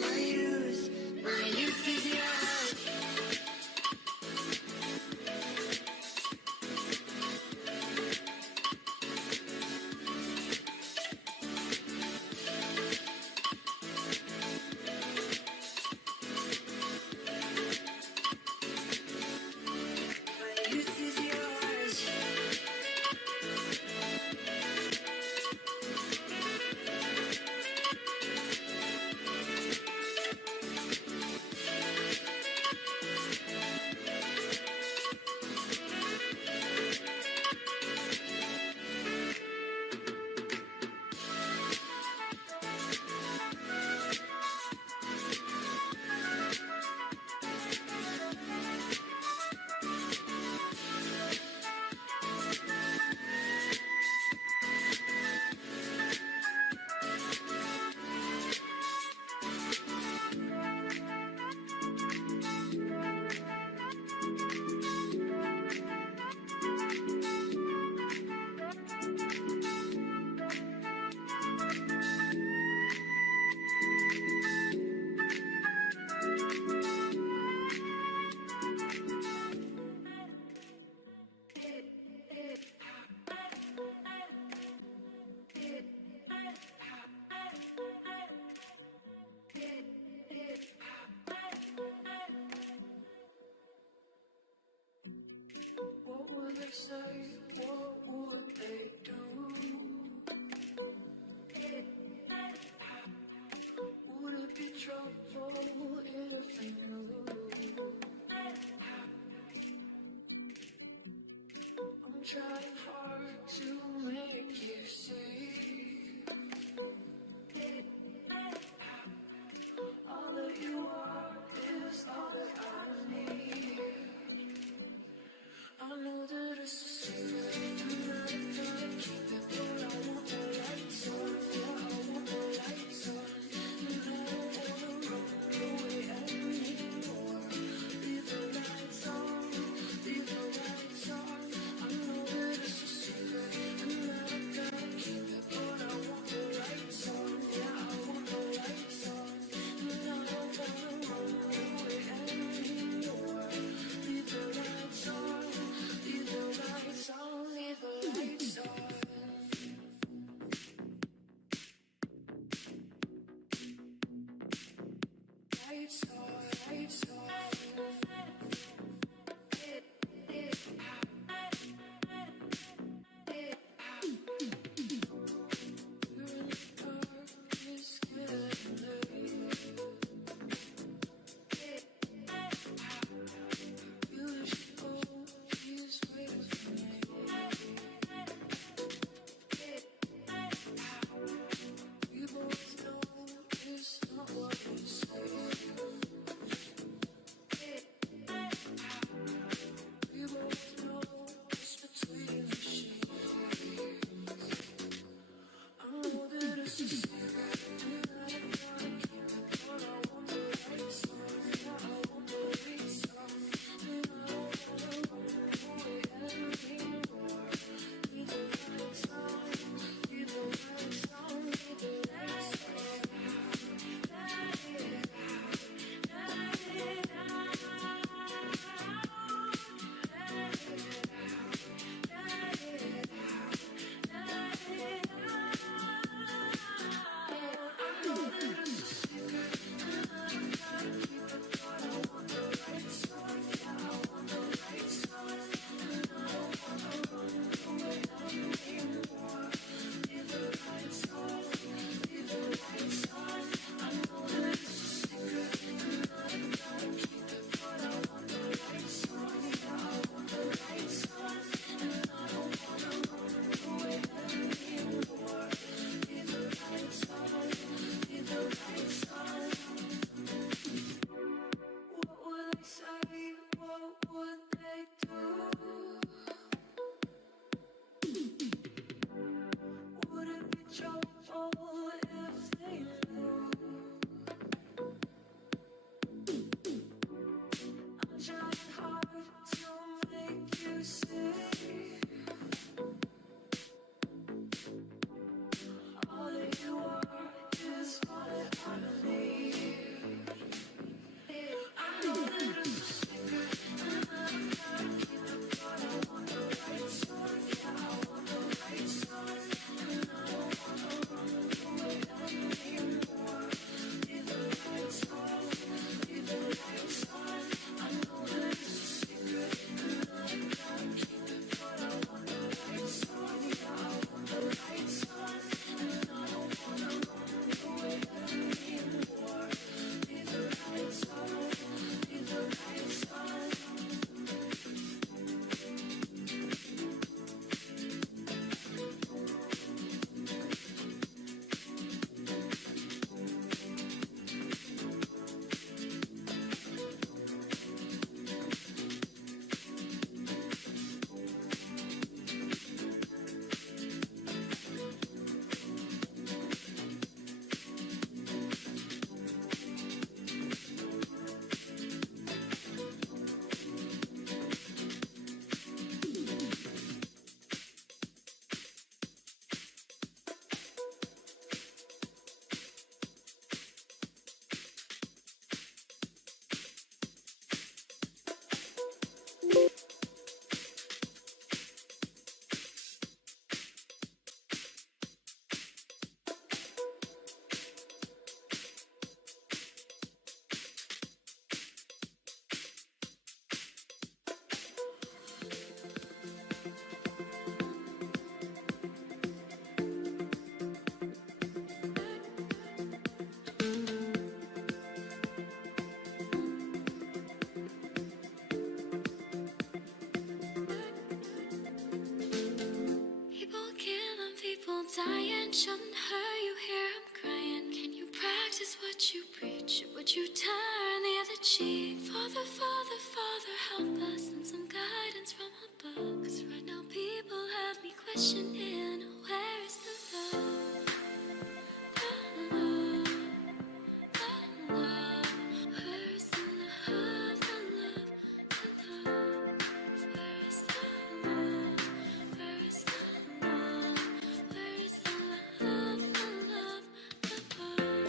My use dying, shouldn't hurt you, hear him crying. Can you practice what you preach? Or would you turn the other cheek? Father, Father, Father, help us, and some guidance from above. 'Cause right now people have me questioning, where is the love? The love, the love. Where is the love, the love, the love? Where is the love? Where is the love? Where is the love, the love, the love?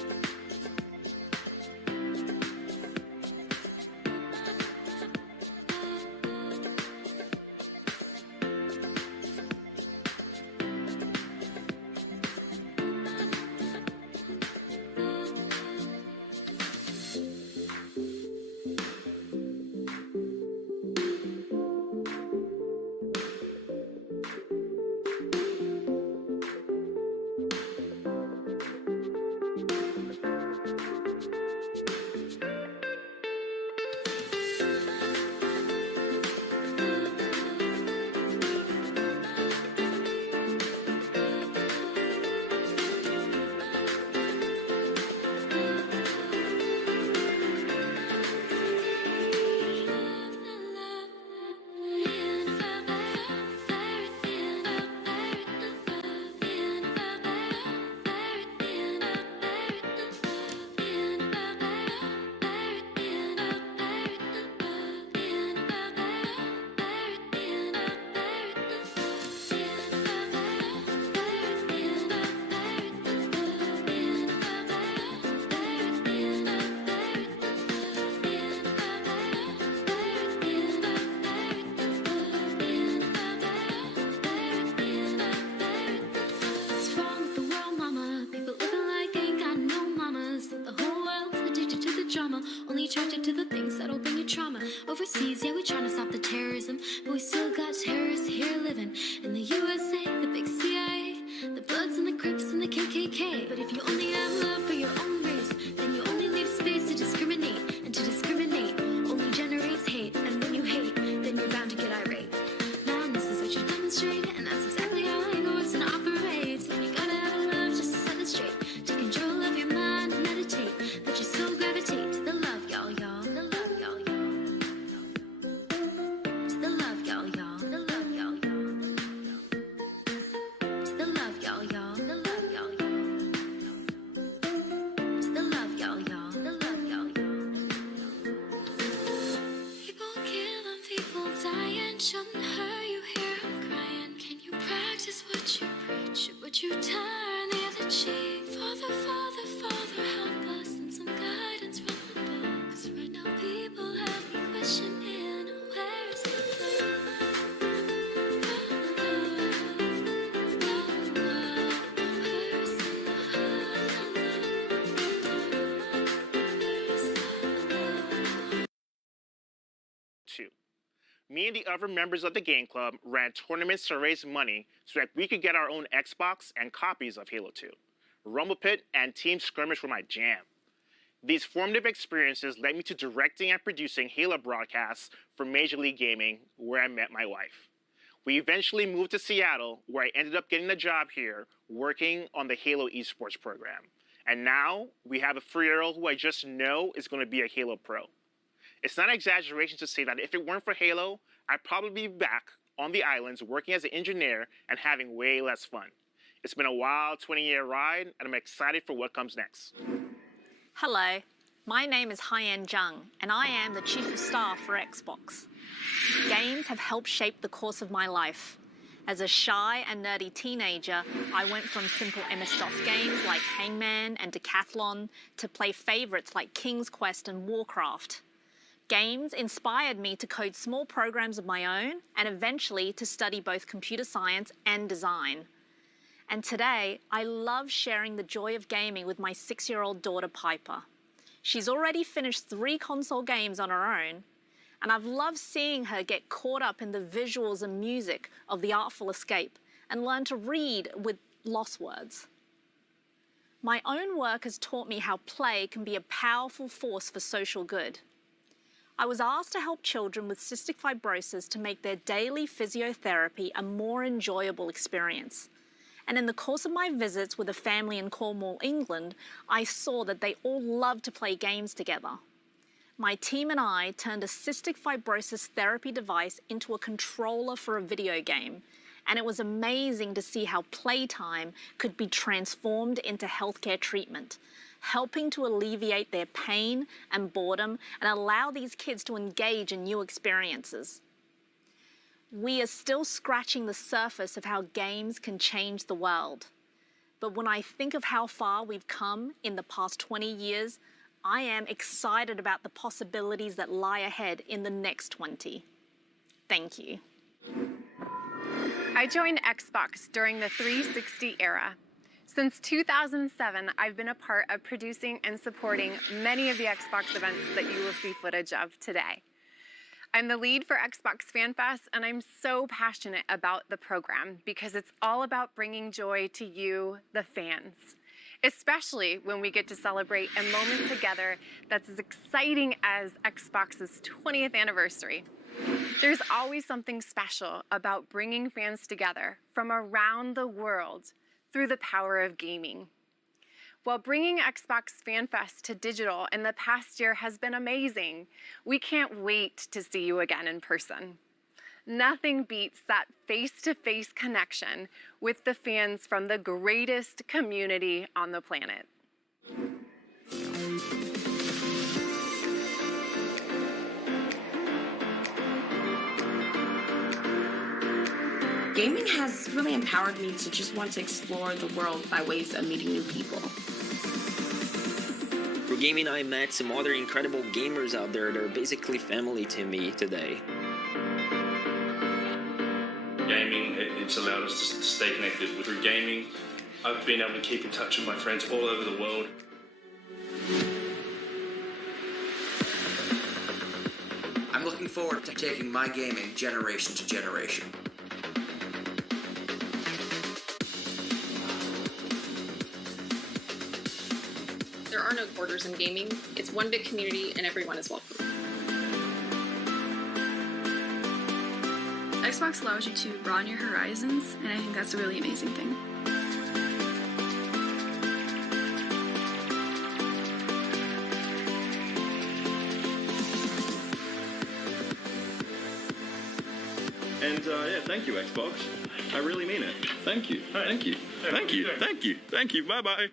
What's wrong with the world, mama? People living like they ain't got no mamas. Think the whole world's addicted to the drama, only attracted to the things that'll bring you trauma. Overseas, yeah, we trying to stop the terrorism, but we still got terrorists here living in the USA, the big CIA, the Bloods and the Crips and the KKK. But if you only have love for your own race, then you only leave space to discriminate, and to discriminate only generates hate. And when you hate, then you're bound to get irate. Man, this is what you demonstrate, and that's exactly how it goes and operates. And you gotta have love just to set it straight, take control of your mind and meditate. Let your soul gravitate to the love, y'all, y'all. The love, y'all, y'all. To the love, y'all, y'all. The love, y'all, y'all. To the love, y'all, y'all. The love, y'all, y'all. To the love, y'all, y'all. The love, y'all, y'all. People killing, people dying, shouldn't hurt you, hear 'em crying. Can you practice what you preach? Or would you turn the other cheek? Father, Father, Father, help us, and some guidance from above. 'Cause right now people have me questioning, where is the love? The love, the love. Where is the love, the love, where is the love? 2. Me and the other members of the game club ran tournaments to raise money so that we could get our own Xbox and copies of Halo 2. Rumble Pit and Team Skirmish were my jam. These formative experiences led me to directing and producing Halo broadcasts for Major League Gaming, where I met my wife. We eventually moved to Seattle, where I ended up getting a job here working on the Halo esports program. And now we have a 3-year-old who I just know is going to be a Halo pro. It's not an exaggeration to say that if it weren't for Halo, I'd probably be back on the islands working as an engineer and having way less fun. It's been a wild 20-year ride, and I'm excited for what comes next. Hello, my name is Haiyan Zhang, and I am the Chief of Staff for Xbox. Games have helped shape the course of my life. As a shy and nerdy teenager, I went from simple MS-DOS games like Hangman and Decathlon to play favorites like King's Quest and Warcraft. Games inspired me to code small programs of my own and eventually to study both computer science and design. And today, I love sharing the joy of gaming with my 6-year-old daughter, Piper. She's already finished 3 console games on her own, and I've loved seeing her get caught up in the visuals and music of The Artful Escape and learn to read with lost words. My own work has taught me how play can be a powerful force for social good. I was asked to help children with cystic fibrosis to make their daily physiotherapy a more enjoyable experience. And in the course of my visits with a family in Cornwall, England, I saw that they all loved to play games together. My team and I turned a cystic fibrosis therapy device into a controller for a video game, and it was amazing to see how playtime could be transformed into healthcare treatment, helping to alleviate their pain and boredom and allow these kids to engage in new experiences. We are still scratching the surface of how games can change the world. But when I think of how far we've come in the past 20 years, I am excited about the possibilities that lie ahead in the next 20. Thank you. I joined Xbox during the 360 era. Since 2007, I've been a part of producing and supporting many of the Xbox events that you will see footage of today. I'm the lead for Xbox Fan Fest, and I'm so passionate about the program because it's all about bringing joy to you, the fans, especially when we get to celebrate a moment together that's as exciting as Xbox's 20th anniversary. There's always something special about bringing fans together from around the world through the power of gaming. While bringing Xbox Fan Fest to digital in the past year has been amazing, we can't wait to see you again in person. Nothing beats that face-to-face connection with the fans from the greatest community on the planet. Gaming has really empowered me to just want to explore the world by ways of meeting new people. Through gaming, I met some other incredible gamers out there that are basically family to me today. Gaming, it's allowed us to stay connected. Through gaming, I've been able to keep in touch with my friends all over the world. I'm looking forward to taking my gaming generation to generation. There are no borders in gaming. It's one big community and everyone is welcome. Xbox allows you to broaden your horizons, and I think that's a really amazing thing. And yeah, thank you, Xbox. I really mean it. Thank you. Thank you. Thank you. Thank you. Thank you. Bye-bye.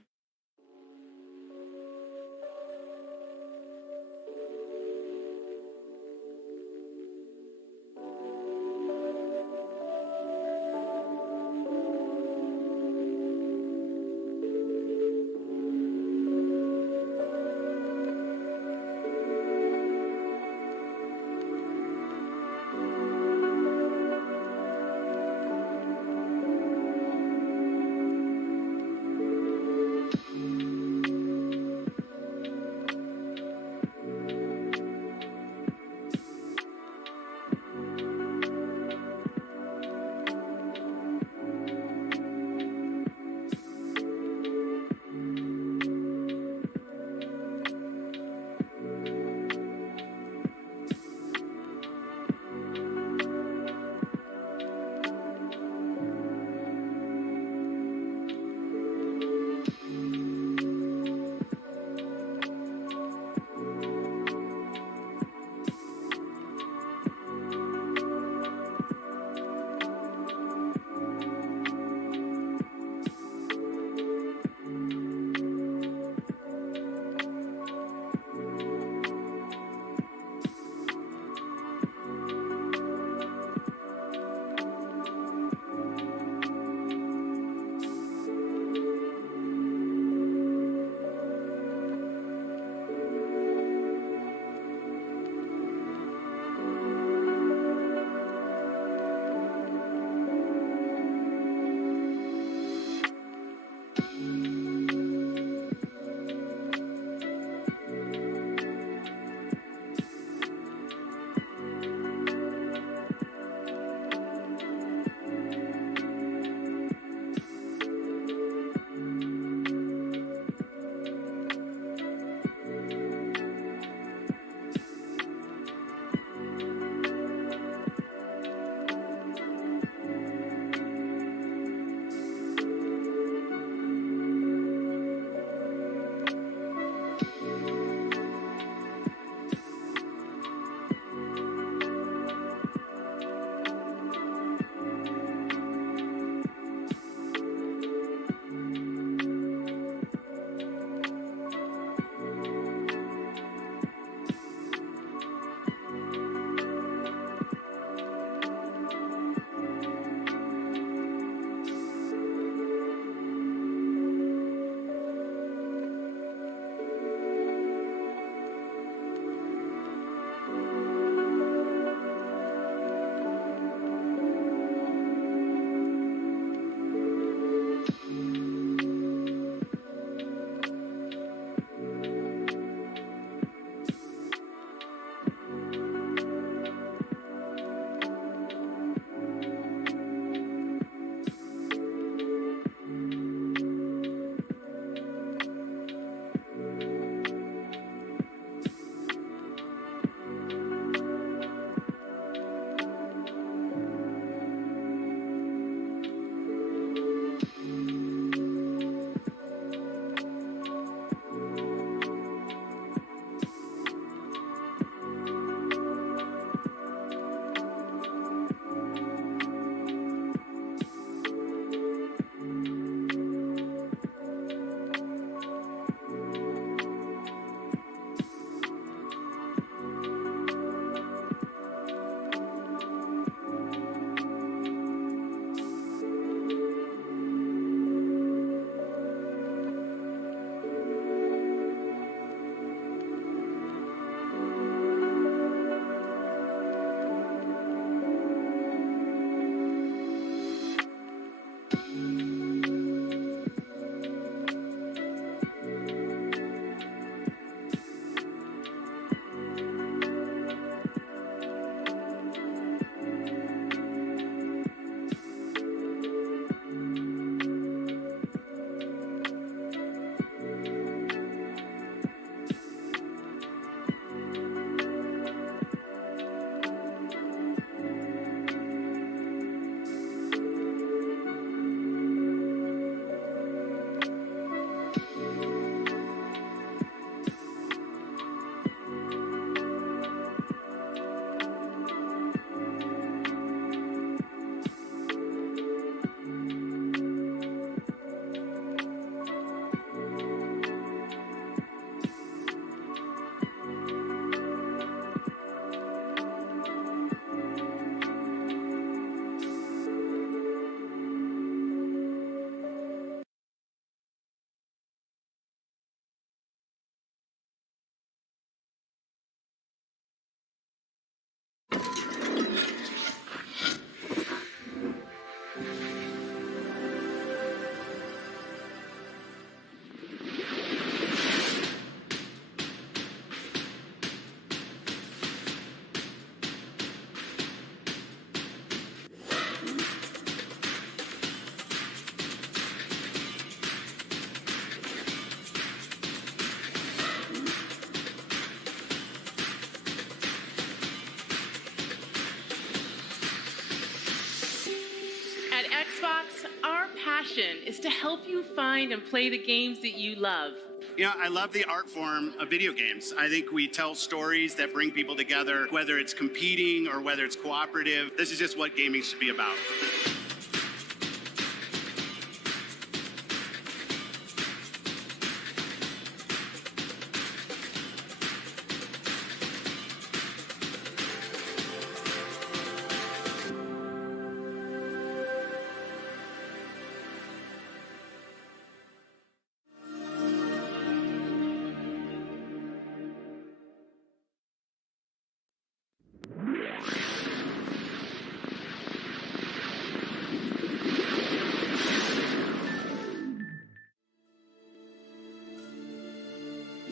mission is to help you find and play the games that you love. You know, I love the art form of video games. I think we tell stories that bring people together, whether it's competing or whether it's cooperative. This is just what gaming should be about.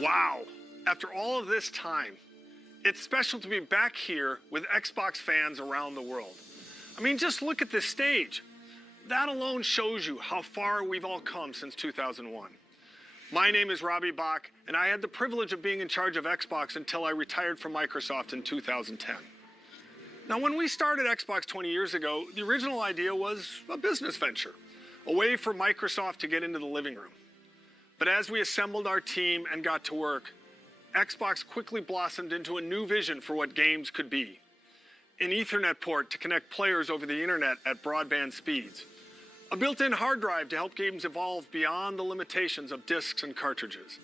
Wow, after all of this time, it's special to be back here with Xbox fans around the world. I mean, just look at this stage. That alone shows you how far we've all come since 2001. My name is Robbie Bach, and I had the privilege of being in charge of Xbox until I retired from Microsoft in 2010. Now, when we started Xbox 20 years ago, the original idea was a business venture, a way for Microsoft to get into the living room. But as we assembled our team and got to work, Xbox quickly blossomed into a new vision for what games could be. An Ethernet port to connect players over the internet at broadband speeds. A built-in hard drive to help games evolve beyond the limitations of discs and cartridges.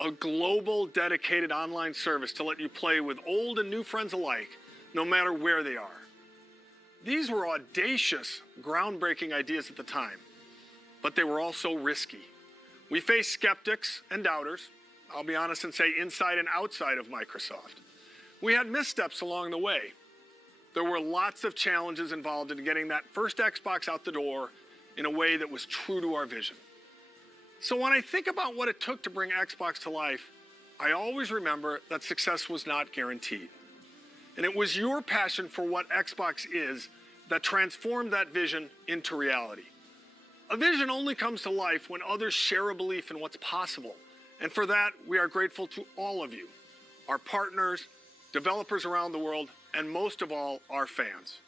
A global dedicated online service to let you play with old and new friends alike, no matter where they are. These were audacious, groundbreaking ideas at the time, but they were also risky. We faced skeptics and doubters, I'll be honest and say inside and outside of Microsoft. We had missteps along the way. There were lots of challenges involved in getting that first Xbox out the door in a way that was true to our vision. So when I think about what it took to bring Xbox to life, I always remember that success was not guaranteed. And it was your passion for what Xbox is that transformed that vision into reality. A vision only comes to life when others share a belief in what's possible. And for that, we are grateful to all of you, our partners, developers around the world, and most of all, our fans.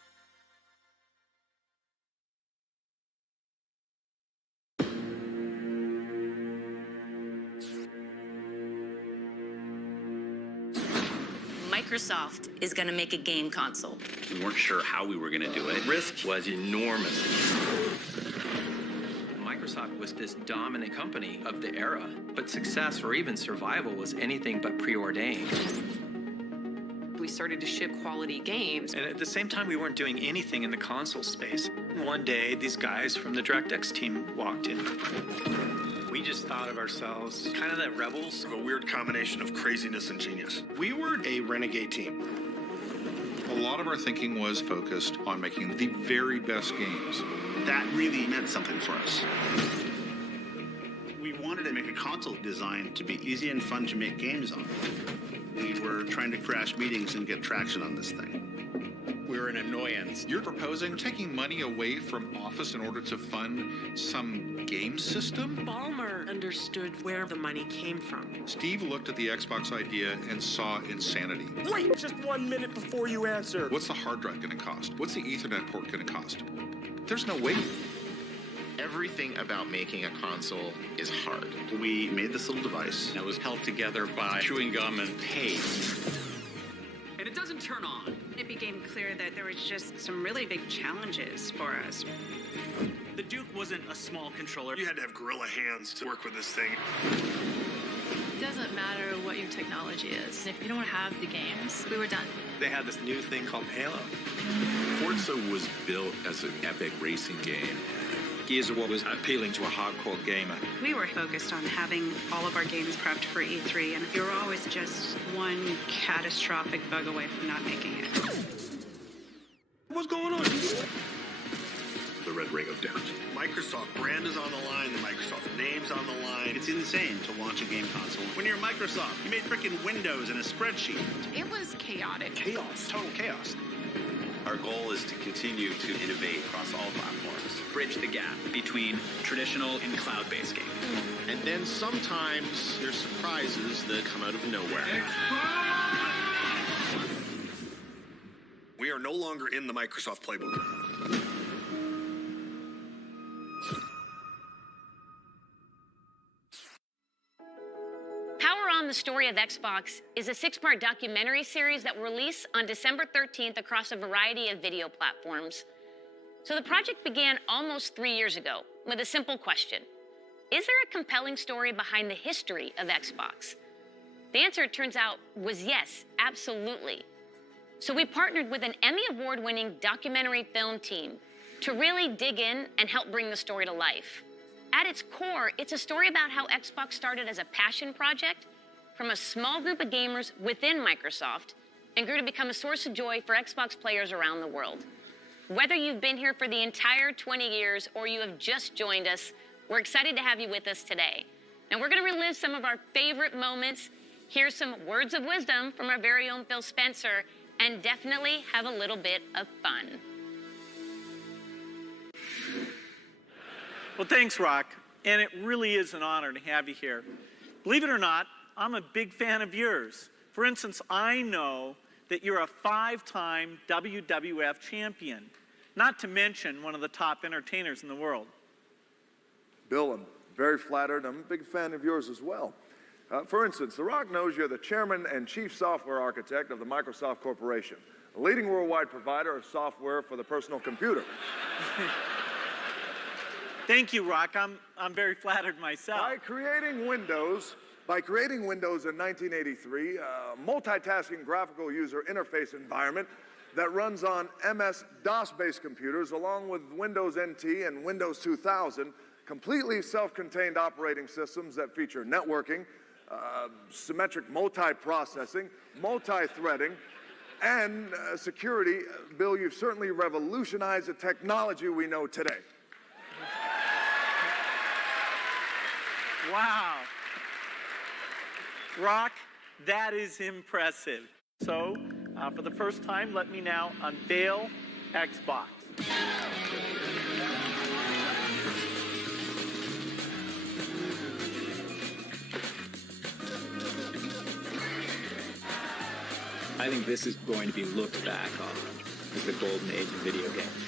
Microsoft is going to make a game console. We weren't sure how we were going to do it. Risk was enormous. Microsoft was this dominant company of the era, but success or even survival was anything but preordained. We started to ship quality games. And at the same time, we weren't doing anything in the console space. One day, these guys from the DirectX team walked in. We just thought of ourselves kind of that rebels. A weird combination of craziness and genius. We were a renegade team. A lot of our thinking was focused on making the very best games. That really meant something for us. We wanted to make a console designed to be easy and fun to make games on. We were trying to crash meetings and get traction on this thing. We're an annoyance. You're proposing taking money away from Office in order to fund some game system? Ballmer understood where the money came from. Steve looked at the Xbox idea and saw insanity. Wait just 1 minute before you answer. What's the hard drive going to cost? What's the Ethernet port going to cost? There's no way. Everything about making a console is hard. We made this little device. It was held together by chewing gum and paste. And it doesn't turn on. It became clear that there was just some really big challenges for us. The Duke wasn't a small controller. You had to have gorilla hands to work with this thing. It doesn't matter what your technology is. If you don't have the games, we were done. They had this new thing called Halo. Forza was built as an epic racing game. Gears of War was appealing to a hardcore gamer. We were focused on having all of our games prepped for E3, and you were always just one catastrophic bug away from not making it. What's going on? The Red Ring of Doubt. Microsoft brand is on the line, the Microsoft name's on the line. It's insane to launch a game console. When you're Microsoft, you made frickin' Windows and a spreadsheet. It was chaotic. Chaos. Total chaos. Our goal is to continue to innovate across all platforms. Bridge the gap between traditional and cloud-based gaming. And then sometimes there's surprises that come out of nowhere. We are no longer in the Microsoft playbook. the Story of Xbox is a 6-part documentary series that will release on December 13th across a variety of video platforms. So the project began almost 3 years ago with a simple question. Is there a compelling story behind the history of Xbox? The answer, it turns out, was yes, absolutely. So we partnered with an Emmy Award-winning documentary film team to really dig in and help bring the story to life. At its core, it's a story about how Xbox started as a passion project from a small group of gamers within Microsoft and grew to become a source of joy for Xbox players around the world. Whether you've been here for the entire 20 years or you have just joined us, we're excited to have you with us today. Now, we're going to relive some of our favorite moments, hear some words of wisdom from our very own Phil Spencer, and definitely have a little bit of fun. Well, thanks, Rock. And it really is an honor to have you here. Believe it or not, I'm a big fan of yours. For instance, I know that you're a 5-time WWF champion, not to mention one of the top entertainers in the world. Bill, I'm very flattered. I'm a big fan of yours as well. For instance, The Rock knows you're the chairman and chief software architect of the Microsoft Corporation, a leading worldwide provider of software for the personal computer. Thank you, Rock. I'm very flattered myself. By creating Windows in 1983, a multitasking graphical user interface environment that runs on MS-DOS-based computers along with Windows NT and Windows 2000, completely self-contained operating systems that feature networking, symmetric multi-processing, multi-threading, and security. Bill, you've certainly revolutionized the technology we know today. Wow. Rock, that is impressive. So, for the first time, let me now unveil Xbox. I think this is going to be looked back on as the golden age of video games.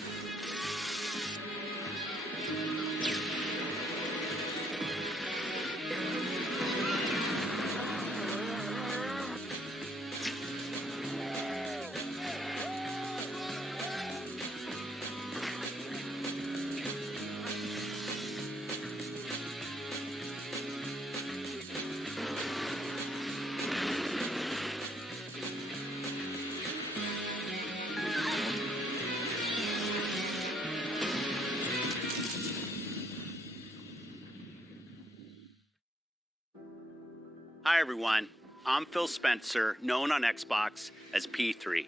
Hi everyone, I'm Phil Spencer, known on Xbox as P3.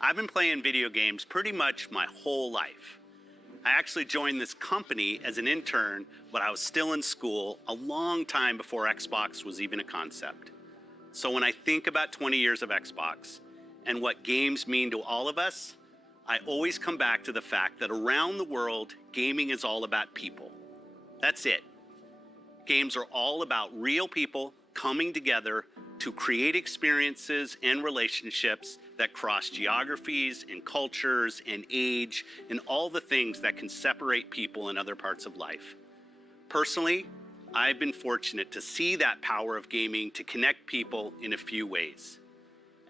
I've been playing video games pretty much my whole life. I actually joined this company as an intern when I was still in school, a long time before Xbox was even a concept. So when I think about 20 years of Xbox and what games mean to all of us, I always come back to the fact that around the world, gaming is all about people. That's it. Games are all about real people coming together to create experiences and relationships that cross geographies and cultures and age and all the things that can separate people in other parts of life. Personally, I've been fortunate to see that power of gaming to connect people in a few ways.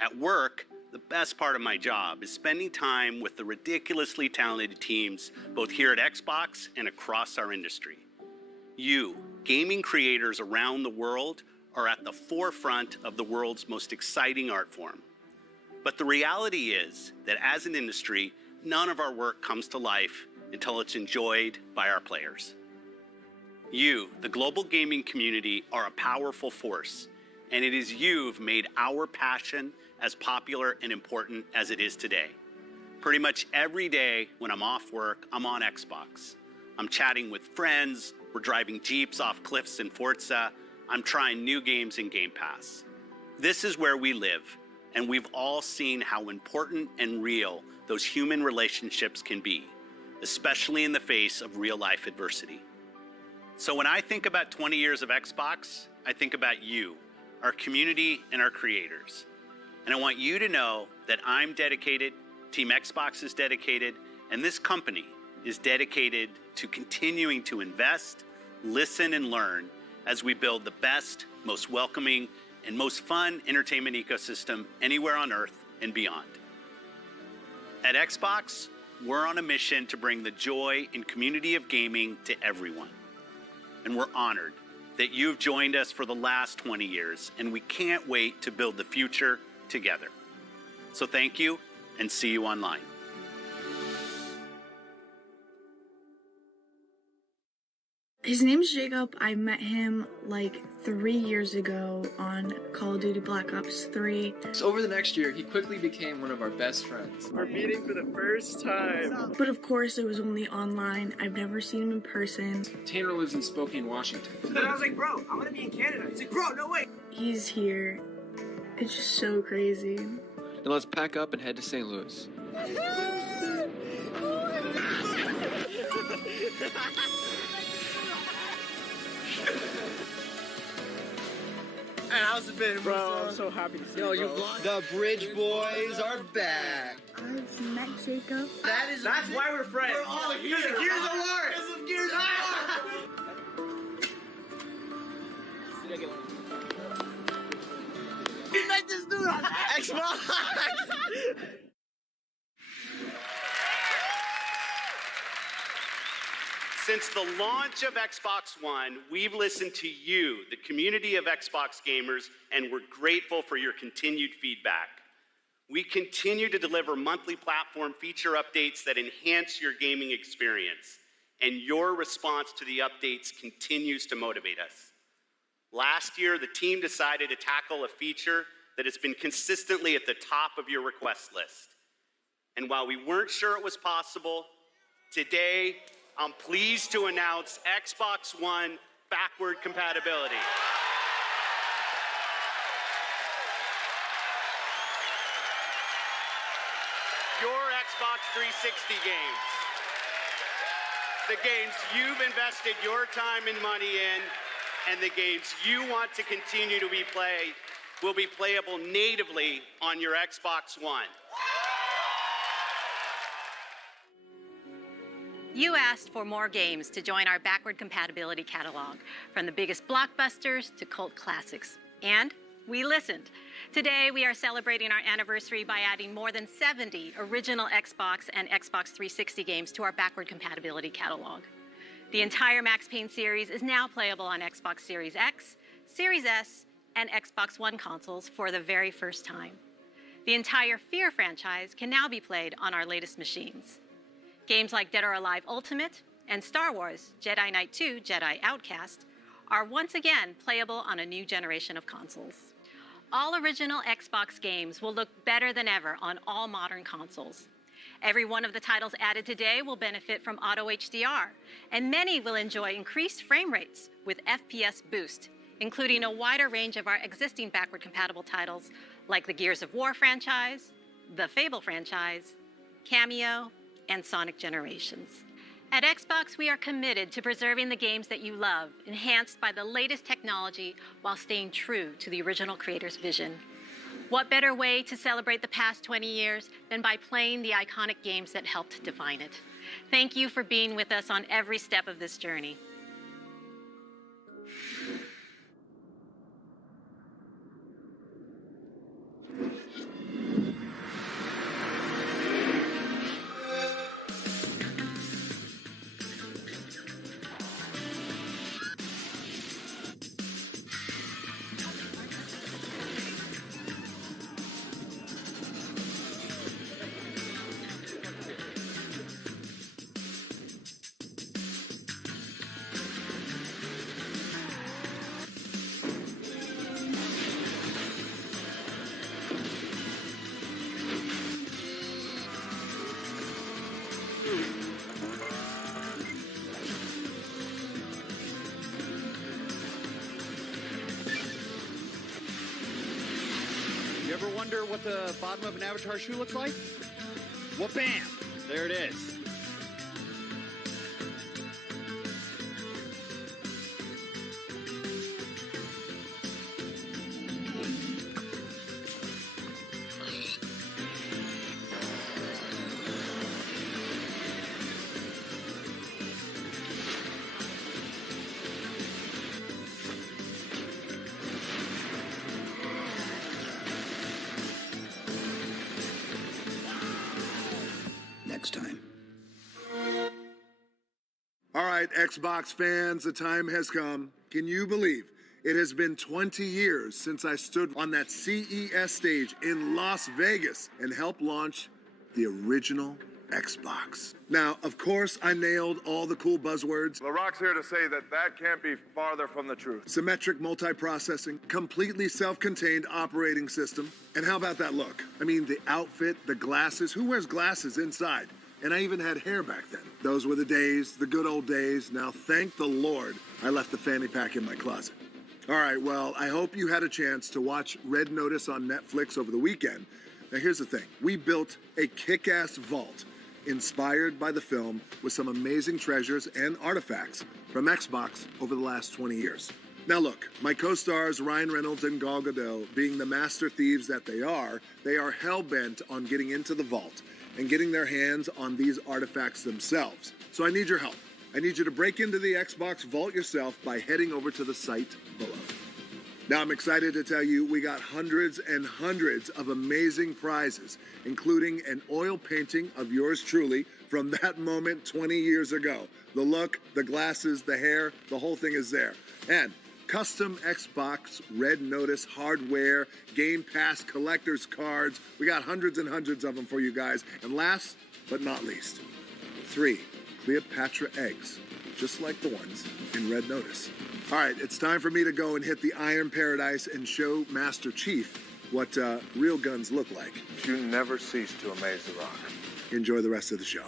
At work, the best part of my job is spending time with the ridiculously talented teams both here at Xbox and across our industry. You, gaming creators around the world, are at the forefront of the world's most exciting art form. But the reality is that as an industry, none of our work comes to life until it's enjoyed by our players. You, the global gaming community, are a powerful force, and it is you've made our passion as popular and important as it is today. Pretty much every day when I'm off work, I'm on Xbox. I'm chatting with friends, we're driving Jeeps off cliffs in Forza, I'm trying new games in Game Pass. This is where we live, and we've all seen how important and real those human relationships can be, especially in the face of real-life adversity. So when I think about 20 years of Xbox, I think about you, our community, and our creators. And I want you to know that I'm dedicated, Team Xbox is dedicated, and this company is dedicated to continuing to invest, listen, and learn as we build the best, most welcoming, and most fun entertainment ecosystem anywhere on Earth and beyond. At Xbox, we're on a mission to bring the joy and community of gaming to everyone. And we're honored that you've joined us for the last 20 years, and we can't wait to build the future together. So thank you, and see you online. His name's Jacob. I met him like 3 years ago on Call of Duty Black Ops 3. So over the next year, he quickly became one of our best friends. We're meeting for the first time. But of course, it was only online. I've never seen him in person. Tanner lives in Spokane, Washington. Then I was like, bro, I'm gonna be in Canada. He's like, bro, no way. He's here. It's just so crazy. And let's pack up and head to St. Louis. And how's it been, bro? I'm so happy to see you. Yo, the Bridge Boys are back. I've met Jacob. That's why we're friends. We're all here. Because of Gears of War. Because of Gears of War. You met this dude on Xbox. Since the launch of Xbox One, we've listened to you, the community of Xbox gamers, and we're grateful for your continued feedback. We continue to deliver monthly platform feature updates that enhance your gaming experience, and your response to the updates continues to motivate us. Last year, the team decided to tackle a feature that has been consistently at the top of your request list. And while we weren't sure it was possible, today, I'm pleased to announce Xbox One backward compatibility. Your Xbox 360 games. The games you've invested your time and money in, and the games you want to continue to be played will be playable natively on your Xbox One. You asked for more games to join our backward compatibility catalog, from the biggest blockbusters to cult classics. And we listened. Today, we are celebrating our anniversary by adding more than 70 original Xbox and Xbox 360 games to our backward compatibility catalog. The entire Max Payne series is now playable on Xbox Series X, Series S, and Xbox One consoles for the very first time. The entire Fear franchise can now be played on our latest machines. Games like Dead or Alive Ultimate and Star Wars Jedi Knight 2 Jedi Outcast are once again playable on a new generation of consoles. All original Xbox games will look better than ever on all modern consoles. Every one of the titles added today will benefit from Auto HDR, and many will enjoy increased frame rates with FPS boost, including a wider range of our existing backward compatible titles like the Gears of War franchise, the Fable franchise, Cameo, and Sonic Generations. At Xbox, we are committed to preserving the games that you love, enhanced by the latest technology while staying true to the original creator's vision. What better way to celebrate the past 20 years than by playing the iconic games that helped define it? Thank you for being with us on every step of this journey. You ever wonder what the bottom of an Avatar shoe looks like? Well, bam! There it is. next time. All right, Xbox fans, the time has come. Can you believe it has been 20 years since I stood on that CES stage in Las Vegas and helped launch the original Xbox? Now, of course, I nailed all the cool buzzwords. LaRock's here to say that that can't be farther from the truth. Symmetric multiprocessing, completely self-contained operating system. And how about that look? I mean, the outfit, the glasses. Who wears glasses inside? And I even had hair back then. Those were the days, the good old days. Now, thank the Lord, I left the fanny pack in my closet. All right, well, I hope you had a chance to watch Red Notice on Netflix over the weekend. Now, here's the thing. We built a kick-ass vault inspired by the film with some amazing treasures and artifacts from Xbox over the last 20 years. Now look, my co-stars Ryan Reynolds and Gal Gadot, being the master thieves that they are hell-bent on getting into the vault and getting their hands on these artifacts themselves. So I need your help. I need you to break into the Xbox vault yourself by heading over to the site below. Now I'm excited to tell you we got hundreds and hundreds of amazing prizes, including an oil painting of yours truly from that moment 20 years ago. The look, the glasses, the hair, the whole thing is there. And custom Xbox Red Notice hardware, Game Pass collector's cards. We got hundreds and hundreds of them for you guys. And last but not least, 3 Cleopatra eggs, just like the ones in Red Notice. All right, it's time for me to go and hit the Iron Paradise and show Master Chief what real guns look like. You never cease to amaze the Rock. Enjoy the rest of the show.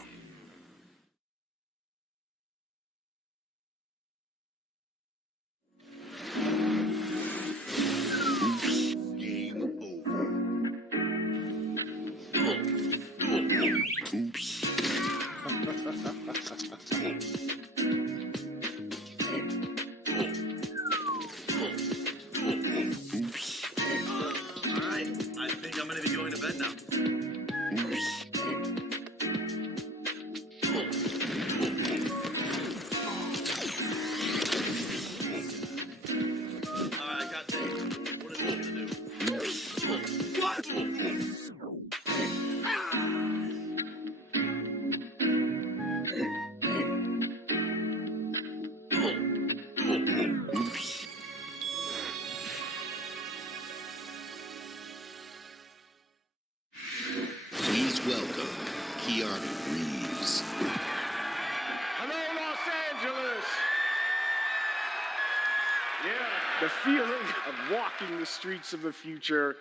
The feeling of walking the streets of the future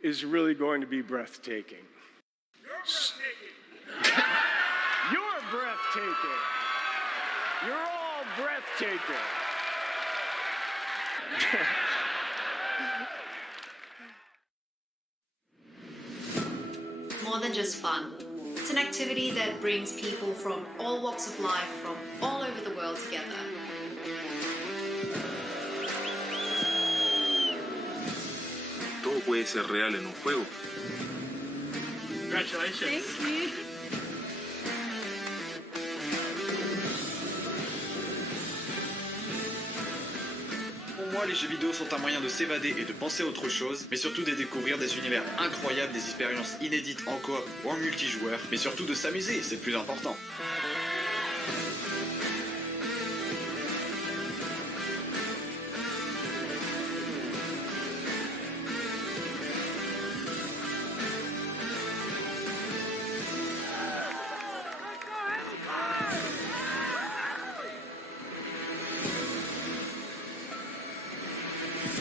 is really going to be breathtaking. You're breathtaking. You're all breathtaking. More than just fun. It's an activity that brings people from all walks of life, from all over the world together. Todo puede ser real en un juego. Congratulations. Thank you. Pour moi, les jeux vidéo sont un moyen de s'évader et de penser à autre chose, mais surtout de découvrir des univers incroyables, des expériences inédites en coop ou en multijoueur, mais surtout de s'amuser, c'est le plus important.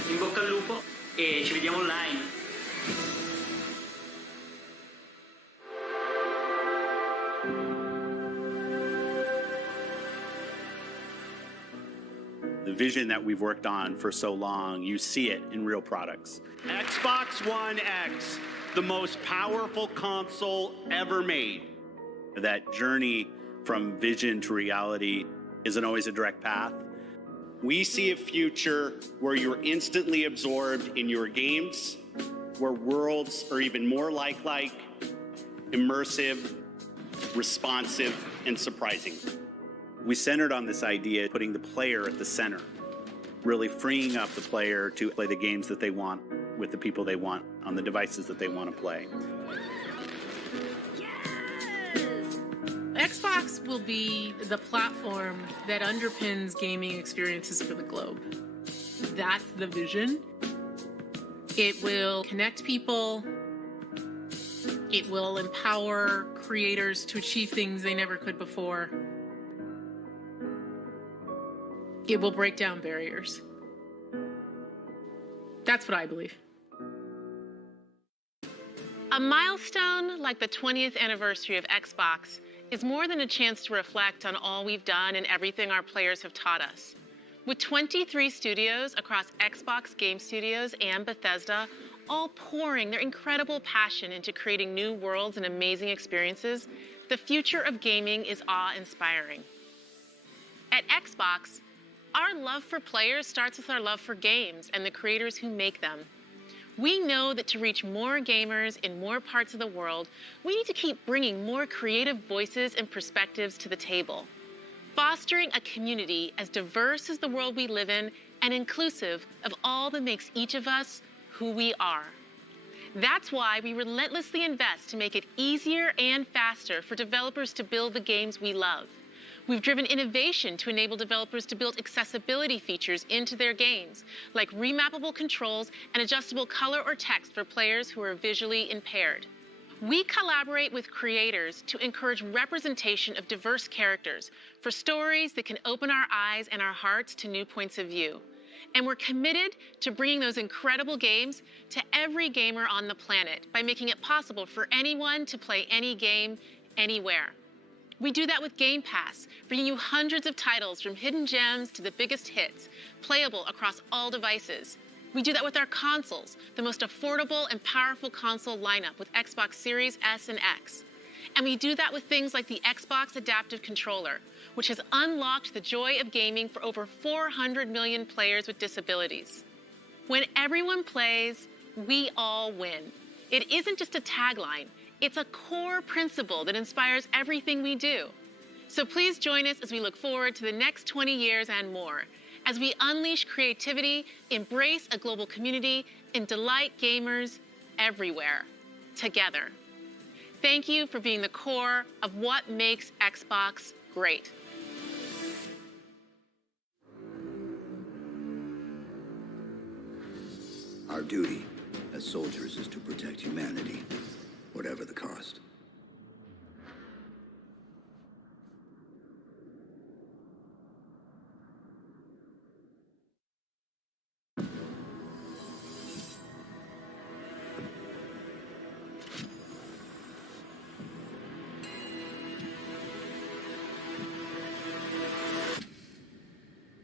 In bocca al lupo e ci vediamo online. The vision that we've worked on for so long, you see it in real products. Xbox One X, the most powerful console ever made. That journey from vision to reality isn't always a direct path. We see a future where you're instantly absorbed in your games, where worlds are even more lifelike, immersive, responsive, and surprising. We centered on this idea, putting the player at the center, really freeing up the player to play the games that they want with the people they want on the devices that they want to play. Yes! Xbox will be the platform that underpins gaming experiences for the globe. That's the vision. It will connect people. It will empower creators to achieve things they never could before. It will break down barriers. That's what I believe. A milestone like the 20th anniversary of Xbox is more than a chance to reflect on all we've done and everything our players have taught us. With 23 studios across Xbox Game Studios and Bethesda, all pouring their incredible passion into creating new worlds and amazing experiences, the future of gaming is awe-inspiring. At Xbox, our love for players starts with our love for games and the creators who make them. We know that to reach more gamers in more parts of the world, we need to keep bringing more creative voices and perspectives to the table, fostering a community as diverse as the world we live in and inclusive of all that makes each of us who we are. That's why we relentlessly invest to make it easier and faster for developers to build the games we love. We've driven innovation to enable developers to build accessibility features into their games, like remappable controls and adjustable color or text for players who are visually impaired. We collaborate with creators to encourage representation of diverse characters for stories that can open our eyes and our hearts to new points of view. And we're committed to bringing those incredible games to every gamer on the planet by making it possible for anyone to play any game, anywhere. We do that with Game Pass, bringing you hundreds of titles from hidden gems to the biggest hits, playable across all devices. We do that with our consoles, the most affordable and powerful console lineup with Xbox Series S and X. And we do that with things like the Xbox Adaptive Controller, which has unlocked the joy of gaming for over 400 million players with disabilities. When everyone plays, we all win. It isn't just a tagline. It's a core principle that inspires everything we do. So please join us as we look forward to the next 20 years and more, as we unleash creativity, embrace a global community, and delight gamers everywhere, together. Thank you for being the core of what makes Xbox great. Our duty as soldiers is to protect humanity, whatever the cost.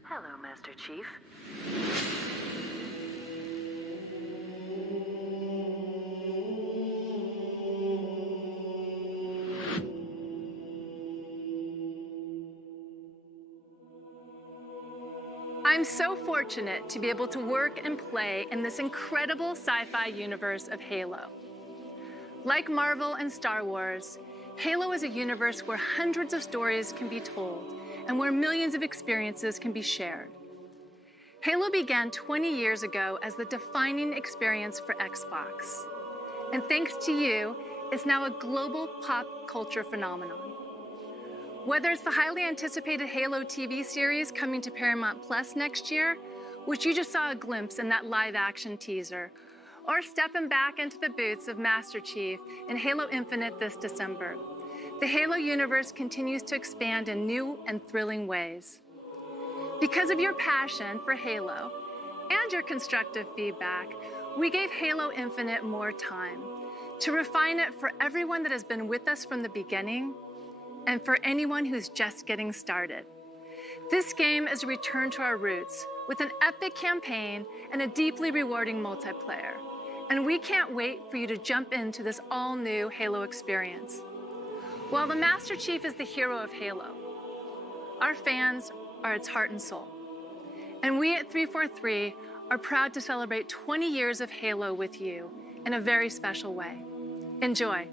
Hello, Master Chief. I'm so fortunate to be able to work and play in this incredible sci-fi universe of Halo. Like Marvel and Star Wars, Halo is a universe where hundreds of stories can be told and where millions of experiences can be shared. Halo began 20 years ago as the defining experience for Xbox. And thanks to you, it's now a global pop culture phenomenon. Whether it's the highly anticipated Halo TV series coming to Paramount Plus next year, which you just saw a glimpse in that live-action teaser, or stepping back into the boots of Master Chief in Halo Infinite this December, the Halo universe continues to expand in new and thrilling ways. Because of your passion for Halo and your constructive feedback, we gave Halo Infinite more time to refine it for everyone that has been with us from the beginning and for anyone who's just getting started. This game is a return to our roots with an epic campaign and a deeply rewarding multiplayer. And we can't wait for you to jump into this all-new Halo experience. While the Master Chief is the hero of Halo, our fans are its heart and soul. And we at 343 are proud to celebrate 20 years of Halo with you in a very special way. Enjoy.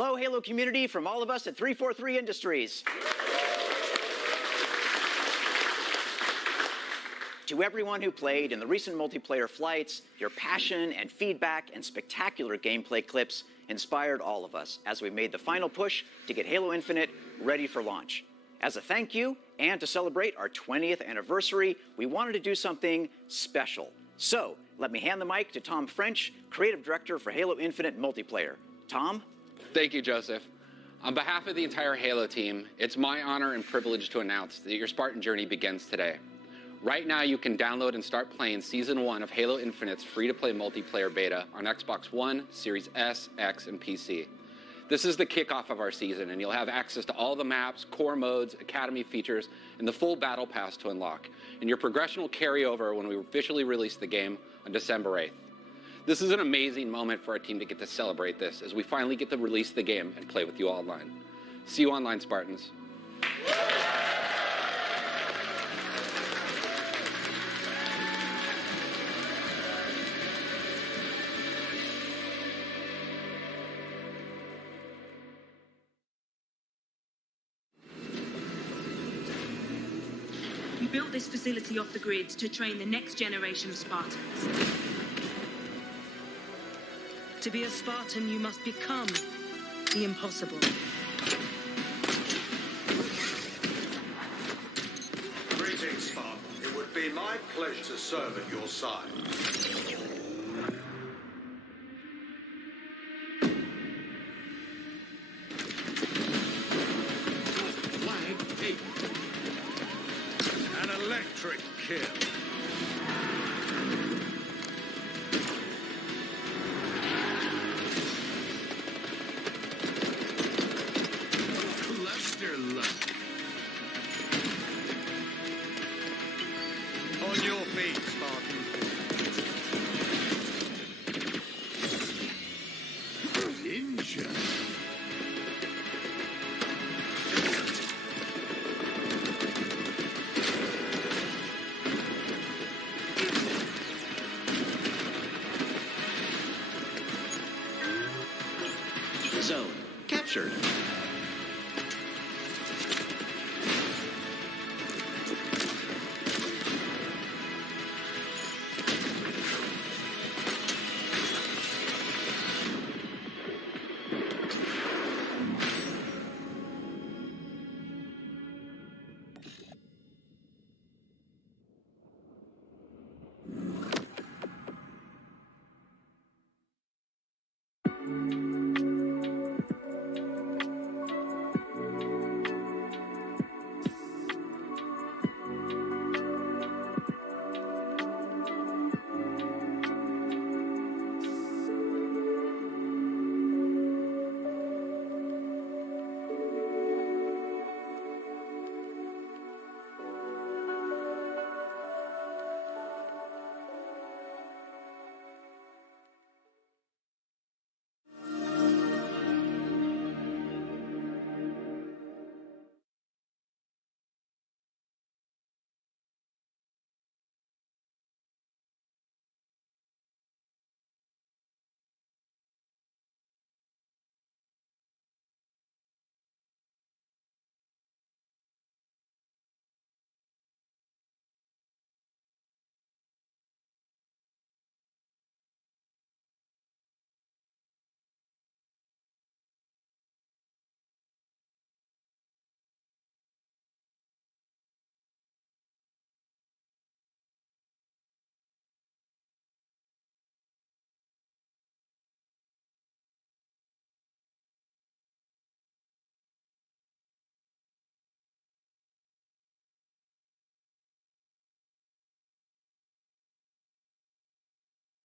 Hello, Halo community, from all of us at 343 Industries. To everyone who played in the recent multiplayer flights, your passion and feedback and spectacular gameplay clips inspired all of us as we made the final push to get Halo Infinite ready for launch. As a thank you, and to celebrate our 20th anniversary, we wanted to do something special. So, let me hand the mic to Tom French, Creative Director for Halo Infinite Multiplayer. Tom? Thank you, Joseph. On behalf of the entire Halo team, it's my honor and privilege to announce that your Spartan journey begins today. Right now, you can download and start playing Season 1 of Halo Infinite's free-to-play multiplayer beta on Xbox One, Series S, X, and PC. This is the kickoff of our season, and you'll have access to all the maps, core modes, academy features, and the full battle pass to unlock. And your progression will carry over when we officially release the game on December 8th. This is an amazing moment for our team to get to celebrate this as we finally get to release the game and play with you all online. See you online, Spartans. We built this facility off the grid to train the next generation of Spartans. To be a Spartan, you must become the impossible. Greetings, Spartan. It would be my pleasure to serve at your side. Flag 8. An electric kill. On your feet, Spartan.